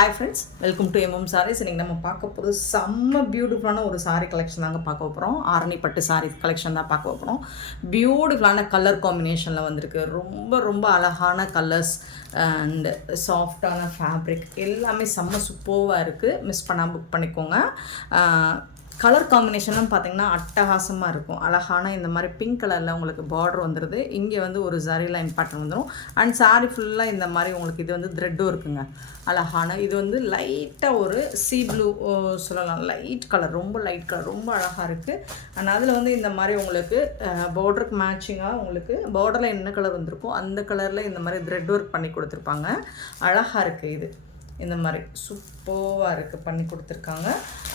Hi friends, welcome to sarees. இன்றைக்கி நம்ம பார்க்க போகிறது செம்ம பியூட்டிஃபுல்லான ஒரு சாரீ கலெக்ஷன் தாங்க பார்க்க போகிறோம். ஆரணி பட்டு சாரீ கலெக்ஷன் தான் பார்க்க போகிறோம். பியூட்டிஃபுல்லான கலர் காம்பினேஷனில் வந்திருக்கு. ரொம்ப ரொம்ப அழகான கலர்ஸ் அண்ட் சாஃப்டான ஃபேப்ரிக் எல்லாமே செம்ம சூப்பராக இருக்குது. மிஸ் பண்ணாமல் புக் பண்ணிக்கோங்க. கலர் காம்பினேஷன்லாம் பார்த்திங்கன்னா அட்டகாசமாக இருக்கும். அழகான இந்த மாதிரி பிங்க் கலரில் உங்களுக்கு பார்டர் வந்துடுது. இங்கே வந்து ஒரு ஜரி லைன் பேட்டர்ன் வந்துடும். அண்ட் சாரீ ஃபுல்லாக இந்த மாதிரி உங்களுக்கு இது வந்து த்ரெட்டும் இருக்குங்க. அழகான இது வந்து லைட்டாக ஒரு சீ ப்ளூ சொல்லலாம். லைட் கலர், ரொம்ப லைட் கலர், ரொம்ப அழகாக இருக்குது. அண்ட் அதில் வந்து இந்த மாதிரி உங்களுக்கு பார்டருக்கு மேட்சிங்காக உங்களுக்கு பார்டரில் என்ன கலர் வந்திருக்கோ அந்த கலரில் இந்த மாதிரி த்ரெட் ஒர்க் பண்ணி கொடுத்துருப்பாங்க. அழகாக இருக்குது. இது இந்த மாதிரி சூப்பராக இருக்குது, பண்ணி கொடுத்துருக்காங்க.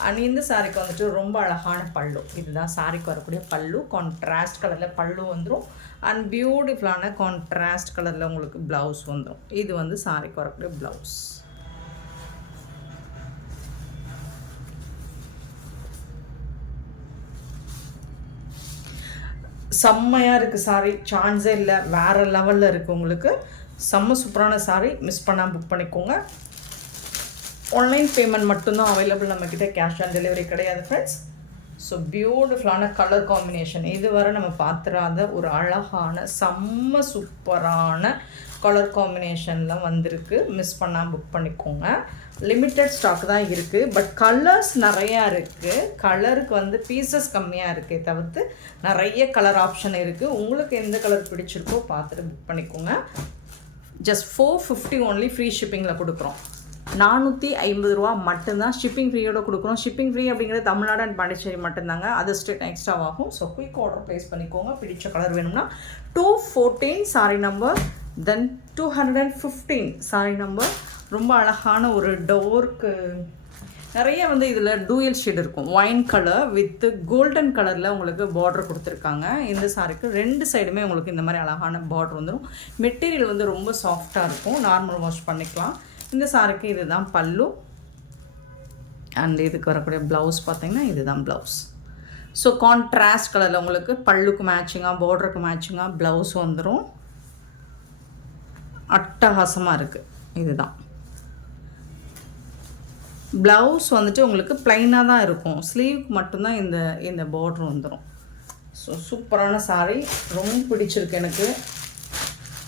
அண்ட் இந்த சாரிக்கு வந்துட்டு ரொம்ப அழகான பல்லு. இதுதான் சாரிக்கு வரக்கூடிய பல்லு. கான்ட்ராஸ்ட் கலரில் பல்லு வந்துடும். அண்ட் பியூட்டிஃபுல்லான கான்ட்ராஸ்ட் கலரில் உங்களுக்கு ப்ளவுஸ் வந்துடும். இது வந்து சாரிக்கு வரக்கூடிய ப்ளவுஸ். செம்மையாக இருக்குது சாரி, சான்ஸே இல்லை. வேறு லெவலில் இருக்குது உங்களுக்கு. செம்ம சூப்பரான சாரி. மிஸ் பண்ணாமல் புக் பண்ணிக்கோங்க. ஆன்லைன் பேமெண்ட் மட்டும்தான் அவைலபிள் நம்மக்கிட்ட. கேஷ் ஆன் டெலிவரி கிடையாது ஃப்ரெண்ட்ஸ். ஸோ பியூட்டிஃபுல்லான கலர் காம்பினேஷன். இதுவரை நம்ம பார்த்துறாத ஒரு அழகான செம்ம சூப்பரான கலர் காம்பினேஷனில் வந்திருக்கு. மிஸ் பண்ணால் புக் பண்ணிக்கோங்க. லிமிட்டட் ஸ்டாக் தான் இருக்குது. பட் கலர்ஸ் நிறையா இருக்குது. கலருக்கு வந்து பீசஸ் கம்மியாக இருக்குது தவிர்த்து நிறைய கலர் ஆப்ஷன் இருக்குது. உங்களுக்கு எந்த கலர் பிடிச்சிருக்கோ பார்த்துட்டு புக் பண்ணிக்கோங்க. ஜஸ்ட் 450 ஒன்லி ஃப்ரீ ஷிப்பிங்கில் கொடுக்குறோம். 450 ரூபா மட்டும்தான் ஷிப்பிங் ஃப்ரீயோட கொடுக்குறோம். ஷிப்பிங் ஃப்ரீ அப்படிங்கிறது தமிழ்நாடு அண்ட் பாண்டிச்சேரி மட்டும்தாங்க. அது ஸ்டேட் எக்ஸ்ட்ரா ஆகும். ஸோ குயிக் ஆர்டர் ப்ளேஸ் பண்ணிக்கோங்க. பிடிச்ச கலர் வேணும்னா 214 சாரி நம்பர், தென் 215 சாரி நம்பர். ரொம்ப அழகான ஒரு டோருக்கு நிறைய வந்து இதில் டூயல் ஷேட் இருக்கும். ஒயின் கலர் வித் கோல்டன் கலரில் உங்களுக்கு பார்டர் கொடுத்துருக்காங்க. இந்த சாரிக்கு ரெண்டு சைடுமே உங்களுக்கு இந்த மாதிரி அழகான பார்டர் வந்துடும். மெட்டீரியல் வந்து ரொம்ப சாஃப்டாக இருக்கும். நார்மல் வாஷ் பண்ணிக்கலாம். இந்த சாரிக்கு இதுதான் பல்லு. அண்ட் இதுக்கு வரக்கூடிய ப்ளவுஸ் பார்த்திங்கன்னா இதுதான் ப்ளவுஸ். ஸோ கான்ட்ராஸ்ட் கலரில் உங்களுக்கு பல்லுக்கு மேட்சிங்காக பார்டருக்கு மேட்சிங்காக ப்ளவுஸ் வந்துடும். அட்டகாசமாக இருக்குது. இதுதான் ப்ளவுஸ் வந்துட்டு உங்களுக்கு ப்ளைனாக தான் இருக்கும். ஸ்லீவுக்கு மட்டும்தான் இந்த பார்டர் வந்துடும். ஸோ சூப்பரான சாரி, ரொம்ப பிடிச்சிருக்கு எனக்கு.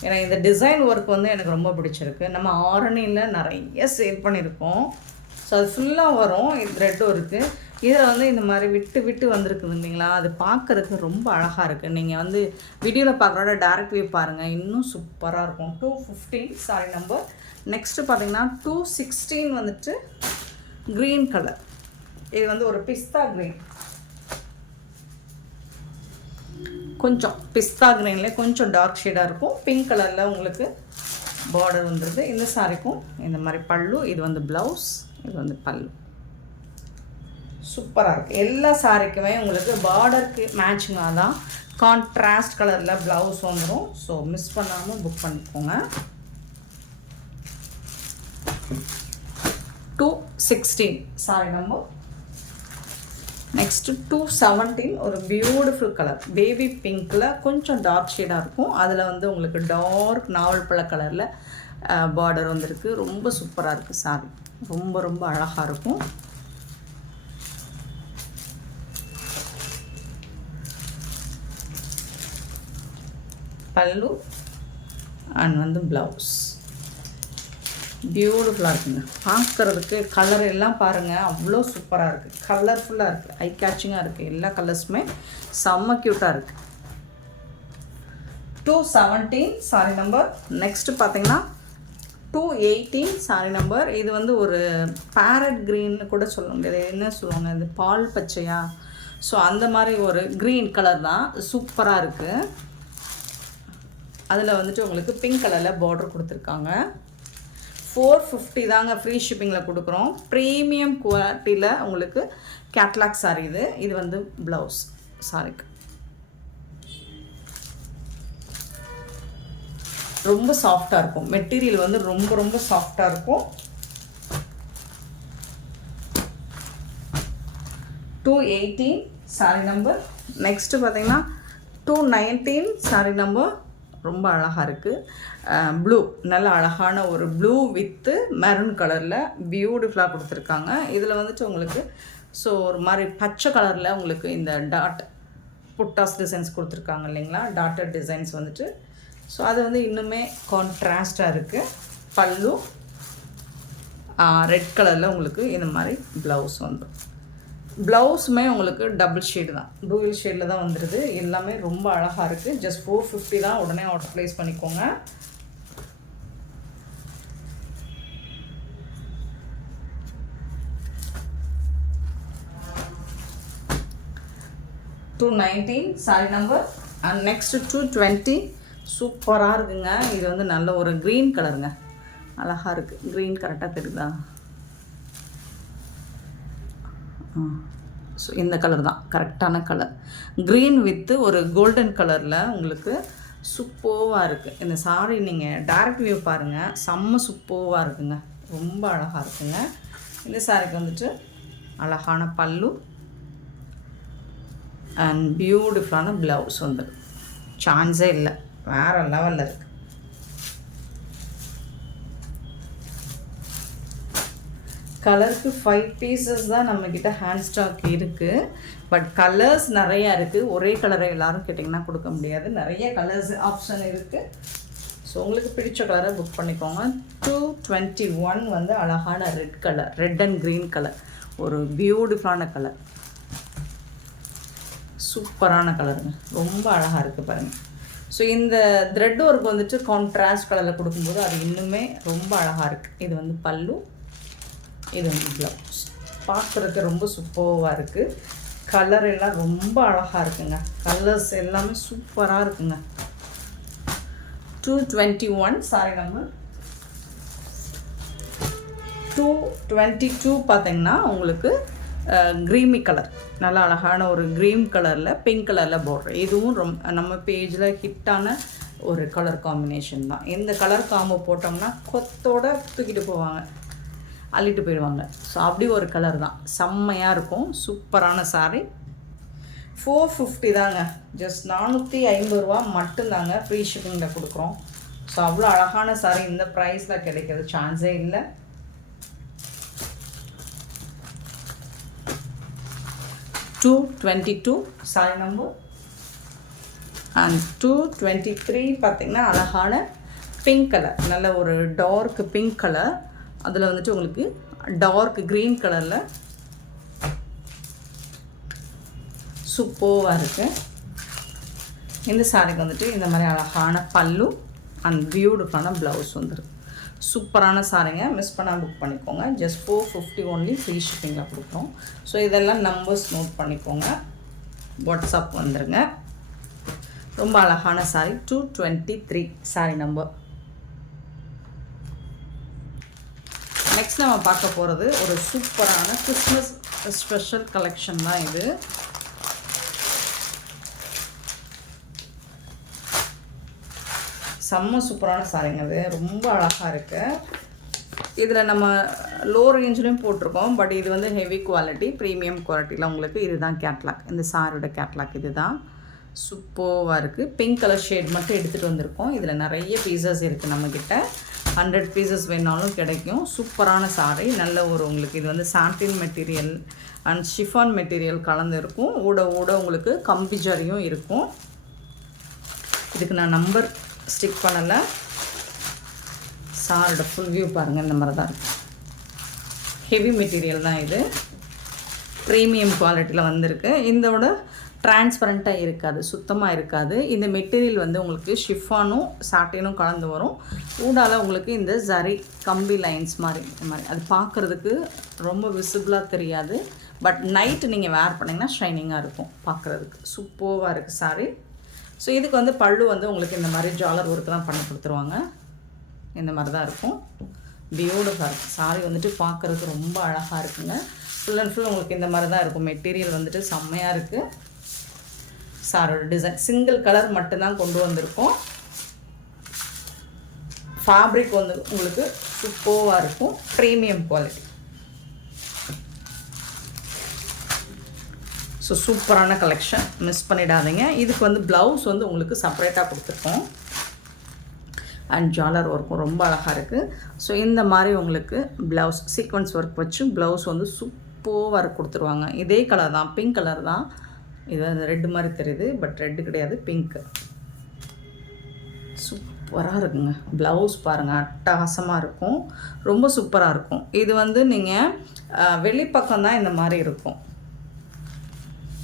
ஏன்னா இந்த டிசைன் ஒர்க் வந்து எனக்கு ரொம்ப பிடிச்சிருக்கு. நம்ம ஆரணியில் நிறைய சேல் பண்ணியிருக்கோம். ஸோ அது ஃபுல்லாக வரும். இது த்ரெட் ஒர்க்கு. இதில் வந்து இந்த மாதிரி விட்டு விட்டு வந்திருக்குது இல்லைங்களா, அது பார்க்குறதுக்கு ரொம்ப அழகாக இருக்குது. நீங்கள் வந்து வீடியோவில் பார்க்குறோட டேரக்ட் வியூ பாருங்கள், இன்னும் சூப்பராக இருக்கும். 215 சாரி நம்பர். நெக்ஸ்ட்டு பார்த்தீங்கன்னா 216 வந்துட்டு க்ரீன் கலர். இது வந்து ஒரு பிஸ்தா க்ரீன், கொஞ்சம் பிஸ்தா க்ரீனில் கொஞ்சம் டார்க் ஷேடாக இருக்கும். பிங்க் கலரில் உங்களுக்கு பார்டர் வந்துடுது. இந்த சாரிக்கும் இந்த மாதிரி பல்லு. இது வந்து ப்ளவுஸ், இது வந்து பல்லு. சூப்பராக இருக்குது. எல்லா சாரிக்குமே உங்களுக்கு பார்டருக்கு மேட்சிங்காக தான் கான்ட்ராஸ்ட் கலரில் ப்ளவுஸ் வந்துடும். ஸோ மிஸ் பண்ணாமல் புக் பண்ணிக்கோங்க. 216 சாரி நம்பர். நெக்ஸ்ட்டு 217 ஒரு பியூட்டிஃபுல் கலர். பேபி பிங்க்கில் கொஞ்சம் டார்க் ஷேடாக இருக்கும். அதில் வந்து உங்களுக்கு டார்க் நாவல் பழ கலரில் பார்டர் வந்துருக்கு. ரொம்ப சூப்பராக இருக்குது சாரி. ரொம்ப ரொம்ப அழகாக இருக்கும். பல்லு அண்ட் வந்து ப்ளவுஸ் பியூட்டிஃபுல்லாக இருக்குங்க. பார்க்குறதுக்கு கலர் எல்லாம் பாருங்கள், அவ்வளோ சூப்பராக இருக்குது. கலர்ஃபுல்லாக இருக்குது, ஐ கேட்சிங்காக இருக்குது. எல்லா கலர்ஸுமே செம்ம க்யூட்டாக இருக்குது. 217 சாரி நம்பர். நெக்ஸ்ட்டு பார்த்தீங்கன்னா 218 சாரி நம்பர். இது வந்து ஒரு பேரட் க்ரீன்னு கூட சொல்ல முடியாது. என்ன சொல்லுவாங்க, இது பால் பச்சையா? ஸோ அந்த மாதிரி ஒரு க்ரீன் கலர் தான். சூப்பராக இருக்குது. அதில் வந்துட்டு உங்களுக்கு பிங்க் கலரில் பார்டர் கொடுத்துருக்காங்க. 450 தாங்க ஃப்ரீ ஷிப்பிங்கில் கொடுக்குறோம். ப்ரீமியம் குவாலிட்டியில் உங்களுக்கு கேட்லாக் சாரி இது. இது வந்து ப்ளவுஸ் சாரிக்கு. ரொம்ப சாஃப்டாக இருக்கும். மெட்டீரியல் வந்து ரொம்ப ரொம்ப சாஃப்டாக இருக்கும். 218 சாரி நம்பர். நெக்ஸ்ட்டு பார்த்தீங்கன்னா 219 சாரி நம்பர். ரொம்ப அழகாக இருக்குது. ப்ளூ, நல்ல அழகான ஒரு ப்ளூ வித்து மெரூன் கலரில் பியூட்டிஃபுல்லாக கொடுத்துருக்காங்க. இதில் வந்துட்டு உங்களுக்கு ஸோ ஒரு மாதிரி பச்சை கலரில் உங்களுக்கு இந்த டாட் புட்டாஸ் டிசைன்ஸ் கொடுத்துருக்காங்க இல்லைங்களா, டாட்டட் டிசைன்ஸ் வந்துட்டு. ஸோ அது வந்து இன்னுமே கான்ட்ராஸ்டாக இருக்குது. பல்லு ரெட் கலரில் உங்களுக்கு இந்த மாதிரி ப்ளவுஸ் வந்துடும். ப்ளவுஸுமே உங்களுக்கு டபுள் ஷேடு தான், டூயல் ஷேடில் தான் வந்துடுது. எல்லாமே ரொம்ப அழகாக இருக்குது. ஜஸ்ட் 450 தான். உடனே ஆர்டர் ப்ளேஸ் பண்ணிக்கோங்க. $219 சாரி நம்பர். அண்ட் நெக்ஸ்ட்டு 220 சூப்பராக இருக்குங்க. இது வந்து நல்ல ஒரு க்ரீன் கலருங்க, அழகாக இருக்குது. க்ரீன் கரெக்டாக தெரியுதா? ஸோ இந்த கலர் தான் கரெக்டான கலர். க்ரீன் வித்து ஒரு கோல்டன் கலரில் உங்களுக்கு சூப்பராக இருக்குது. இந்த சாரீ நீங்கள் டைரக்ட் வியூ பாருங்கள், செம்ம சூப்பராக இருக்குங்க, ரொம்ப அழகாக இருக்குங்க. இந்த சாரீக்கு வந்துட்டு அழகான பல்லு அண்ட் பியூட்டிஃபுல்லான ப்ளவுஸ் வந்துடும். சான்ஸே இல்லை, வேறு லெவலில் இருக்குது. கலருக்கு 5 பீசஸ் தான் நம்மக்கிட்ட ஹேண்ட் ஸ்டாக் இருக்குது. பட் கலர்ஸ் நிறையா இருக்குது. ஒரே கலரை எல்லோரும் கேட்டிங்கன்னா கொடுக்க முடியாது, நிறைய கலர்ஸ் ஆப்ஷன் இருக்குது. ஸோ உங்களுக்கு பிடிச்ச கலரை புக் பண்ணிக்கோங்க. 221 வந்து அழகான red colour, red and green colour, ஒரு பியூட்டிஃபுல்லான கலர், சூப்பரான கலருங்க, ரொம்ப அழகாக இருக்குது பாருங்கள். ஸோ இந்த த்ரெட் ஒர்க் வந்துட்டு கான்ட்ராஸ்ட் கலரில் கொடுக்கும்போது அது இன்னுமே ரொம்ப அழகாக இருக்குது. இது வந்து பல்லு, இது வந்து ப்ளவுஸ். பார்க்குறதுக்கு ரொம்ப சூப்பராக இருக்குது. கலர் எல்லாம் ரொம்ப அழகாக இருக்குங்க, கலர்ஸ் எல்லாமே சூப்பராக இருக்குங்க. 221 சாரி நம்பர். 222 பார்த்தீங்கன்னா உங்களுக்கு க்ரீமி கலர், நல்லா அழகான ஒரு க்ரீம் கலரில் பிங்க் கலரில் பார்டர். இதுவும் நம்ம பேஜில் ஹிட்டான ஒரு கலர் காம்பினேஷன் தான். இந்த கலர் காம்போ போட்டோம்னா கொத்தோட தூக்கிட்டு போவாங்க, அள்ளிட்டு போயிடுவாங்க. ஸோ அப்படி ஒரு கலர் தான், செம்மையாக இருக்கும். சூப்பரான சாரீ. 450 தாங்க, ஜஸ்ட் 450 ரூபா மட்டும்தாங்க, ஃப்ரீ ஷிப்பிங்கில் கொடுக்குறோம். ஸோ அவ்வளோ அழகான சாரீ இந்த ப்ரைஸில் கிடைக்கிறது சான்ஸே இல்லை. 222 சாரி நம்பர். அண்ட் 223 பார்த்திங்கன்னா அழகான பிங்க் கலர், நல்ல ஒரு டார்க் பிங்க் கலர், அதில் வந்துட்டு உங்களுக்கு டார்க் க்ரீன் கலரில் சூப்பராக இருக்குது. இந்த சாரிக்கு வந்துட்டு இந்த மாதிரி அழகான பல்லு அண்ட் பியூட்டிஃபுல்லான ப்ளவுஸ் வந்துடும். சூப்பரான சாரிங்க, மிஸ் பண்ணால் புக் பண்ணிக்கோங்க. ஜஸ்ட் 450 ஒன்லி, ஃப்ரீ ஷிப்பிங்கில் கொடுக்குறோம். ஸோ இதெல்லாம் நம்பர்ஸ் நோட் பண்ணிக்கோங்க, வாட்ஸ்அப் வந்துடுங்க. ரொம்ப அழகான சாரி. 223 sorry number. நெக்ஸ்ட் நம்ம பார்க்க போகிறது ஒரு சூப்பரான கிறிஸ்மஸ் ஸ்பெஷல் கலெக்ஷன் தான் இது. செம்ம சூப்பரான சாரிங்க, அது ரொம்ப அழகாக இருக்குது. இதில் நம்ம லோ ரேஞ்சிலையும் போட்டிருக்கோம், பட் இது வந்து ஹெவி குவாலிட்டி, ப்ரீமியம் குவாலிட்டியில் உங்களுக்கு இதுதான் கேட்லாக். இந்த சாரியோட கேட்லாக் இது தான். சூப்பராக இருக்குது. பிங்க் கலர் ஷேட் மட்டும் எடுத்துகிட்டு வந்திருக்கோம். இதில் நிறைய பீசஸ் இருக்குது நம்மக்கிட்ட, 100 பீசஸ் வேணாலும் கிடைக்கும். சூப்பரான சாரி, நல்ல ஒரு உங்களுக்கு இது வந்து சாண்டின் மெட்டீரியல் அண்ட் ஷிஃபான் மெட்டீரியல் கலந்து இருக்கும். ஊட உங்களுக்கு கம்பி ஜரியும் இருக்கும். இதுக்கு நான் நம்பர் ஸ்டிக் பண்ணலை. சாரோட ஃபுல் வியூ பாருங்கள், இந்த மாதிரி தான் இருக்குது. ஹெவி மெட்டீரியல் தான் இது, ப்ரீமியம் குவாலிட்டியில் வந்திருக்கு. இதோட டிரான்ஸ்பரண்ட்டாக இருக்காது, சுத்தமாக இருக்காது. இந்த மெட்டீரியல் வந்து உங்களுக்கு ஷிஃபானும் சாட்டினும் கலந்து வரும். ஊடால உங்களுக்கு இந்த ஜரி கம்பி லைன்ஸ் மாதிரி இந்த மாதிரி அது பார்க்குறதுக்கு ரொம்ப விசிபிளாக தெரியாது. பட் நைட்டு நீங்கள் வேர் பண்ணிங்கன்னா ஷைனிங்காக இருக்கும் பார்க்குறதுக்கு. சூப்பராக இருக்குது சாரி. ஸோ இதுக்கு வந்து பல்லு வந்து உங்களுக்கு இந்த மாதிரி ஜாலர் ஒர்க்கு தான் பண்ணி கொடுத்துருவாங்க. இந்த மாதிரி தான் இருக்கும். பியூட்டிஃபுல்லாக இருக்குது சாரி, வந்துட்டு பார்க்குறதுக்கு ரொம்ப அழகாக இருக்குங்க. ஃபுல் அண்ட் ஃபுல் உங்களுக்கு இந்த மாதிரி தான் இருக்கும். மெட்டீரியல் வந்துட்டு செம்மையாக இருக்குது. சாரோட டிசைன் சிங்கிள் கலர் மட்டும்தான் கொண்டு வந்திருக்கோம். ஃபேப்ரிக் வந்து உங்களுக்கு சூப்பராக இருக்கும், ப்ரீமியம் குவாலிட்டி. ஸோ சூப்பரான கலெக்ஷன், மிஸ் பண்ணிடாதீங்க. இதுக்கு வந்து ப்ளவுஸ் வந்து உங்களுக்கு செப்பரேட்டாக கொடுத்துருக்கோம். அண்ட் ஜாலர் ஒர்க்கும் ரொம்ப அழகாக இருக்குது. ஸோ இந்த மாதிரி உங்களுக்கு ப்ளவுஸ் சீக்வன்ஸ் ஒர்க் வச்சு ப்ளவுஸ் வந்து சூப்பராக ஒர்க் கொடுத்துருவாங்க. இதே கலர் தான், பிங்க் கலர் தான். இது ரெட்டு மாதிரி தெரியுது, பட் ரெட்டு கிடையாது, பிங்க்கு. சூப்பராக இருக்குங்க. ப்ளவுஸ் பாருங்கள், அட்டகாசமாக இருக்கும், ரொம்ப சூப்பராக இருக்கும். இது வந்து நீங்கள் வெளிப்பக்கம் தான் இந்த மாதிரி இருக்கும்,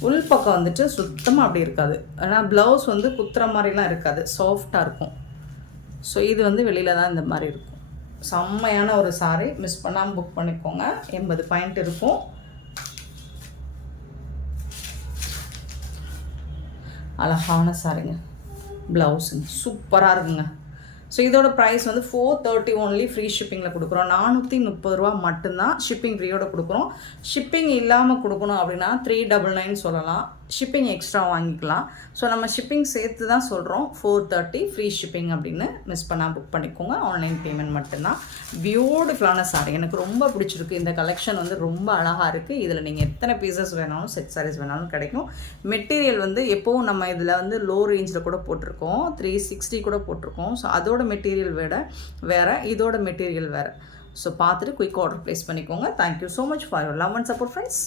உள் பக்கம் வந்துட்டு சுத்தமாக அப்படி இருக்காது. ஆனால் ப்ளவுஸ் வந்து குத்துற மாதிரிலாம் இருக்காது, சாஃப்டாக இருக்கும். ஸோ இது வந்து வெளியில் தான் இந்த மாதிரி இருக்கும். செம்மையான ஒரு சாரி, மிஸ் பண்ணாமல் புக் பண்ணிக்கோங்க. 80 பாயிண்ட் இருக்கும். அழகான சாரிங்க, ப்ளவுஸுங்க சூப்பராக இருக்குங்க. ஸோ இதோட ப்ரைஸ் வந்து 430 ஒன்லி, ஃப்ரீ ஷிப்பிங்கில் கொடுக்குறோம். 430 ரூபா மட்டும்தான், ஷிப்பிங் ஃப்ரீயோட கொடுக்குறோம். ஷிப்பிங் இல்லாமல் கொடுக்கணும் அப்படின்னா 399 சொல்லலாம், ஷிப்பிங் எக்ஸ்ட்ரா வாங்கிக்கலாம். ஸோ நம்ம ஷிப்பிங் சேர்த்து தான் சொல்கிறோம் 430 ஃப்ரீ ஷிப்பிங் அப்படின்னு. மிஸ் பண்ணால் புக் பண்ணிக்கோங்க. ஆன்லைன் பேமெண்ட் மட்டும்தான். பியூட்டிஃபுல்லான சாரி, எனக்கு ரொம்ப பிடிச்சிருக்கு. இந்த கலெக்ஷன் வந்து ரொம்ப அழகாக இருக்குது. இதில் நீங்கள் எத்தனை பீசஸ் வேணாலும், செட் சாரீஸ் வேணாலும் கிடைக்கும். மெட்டீரியல் வந்து எப்போவும் நம்ம இதில் வந்து லோ ரேஞ்சில் கூட போட்டிருக்கோம், 360 கூட போட்டிருக்கோம். ஸோ அதோட மெட்டீரியல் வேறு, இதோட மெட்டீரியல் வேறு. ஸோ பார்த்துட்டு குயிக் ஆர்டர் ப்ளேஸ் பண்ணிக்கோங்க. Thank you so much for your love and support friends.